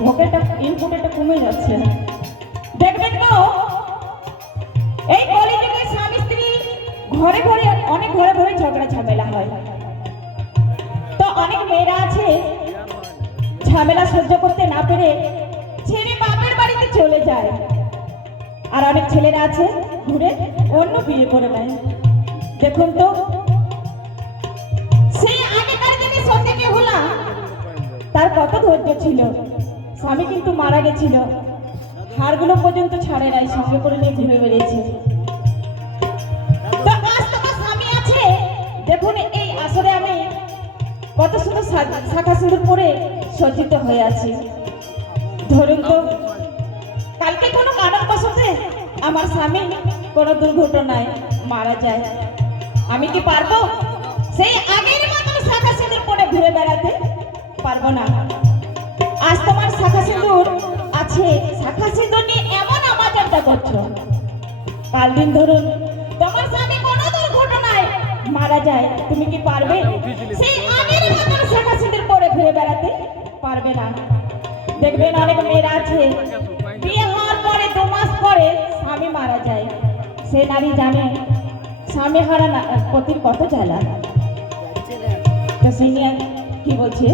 ঘুমে যাচ্ছে। দেখবেন তো, এই কলিযুগে স্বামী স্ত্রী ঘরে ঘরে, অনেক ঘরে ঘরে ঝগড়া ঝামেলা হয়। তো অনেক মেয়েরা আছে, ঝামেলা সহ্য করতে না পেরে ছেড়ে বাপের বাড়িতে চলে যায়। আর অনেক ছেলেরা আছে, ঘুরে অন্য বিয়ে করে নেয়। দেখুন তো, সেই আগেকার দিনে সত্যি হলা তার কত ধৈর্য ছিল? স্বামী কিন্তু মারা গেছিল। হাড়গুলো পর্যন্ত ছাড়ে নাই, সঙ্গে করে নিয়ে ঘুরে আছে? দেখুন, এই আসরে আমি কত সুন্দর শাখা সিঁদুর পরে সজ্জিত হয়ে আছি। ধরুন তো, কালকে কোনো কারণ বসতে আমার স্বামী কোনো দুর্ঘটনায় মারা যায়। আমি কি পারব? সেই আগের মতন শাখা সিঁদুর পরে ঘুরে বেড়াতে পারব না। আজ তোমার শাখা সিঁদুর আছে। শাখা সিঁদুর নিয়ে এমন আমাজারটা করছ। কাল দিন ধরুন তোমার স্বামী কোনো দুর্ঘটনায় মারা যায় তুমি কি পারবে? সেই আগের মতন শাখা সিঁদুর পরে ঘুরে বেড়াতে পারবে না। দেখবেন অনেক মেয়েরা আছে বিয়ে হওয়ার পরে দু মাস পরে স্বামী মারা যায়। সে নারী জানে স্বামী হারা না পতির কত জ্বালা। তো সেই নিয়ে কি বলছে?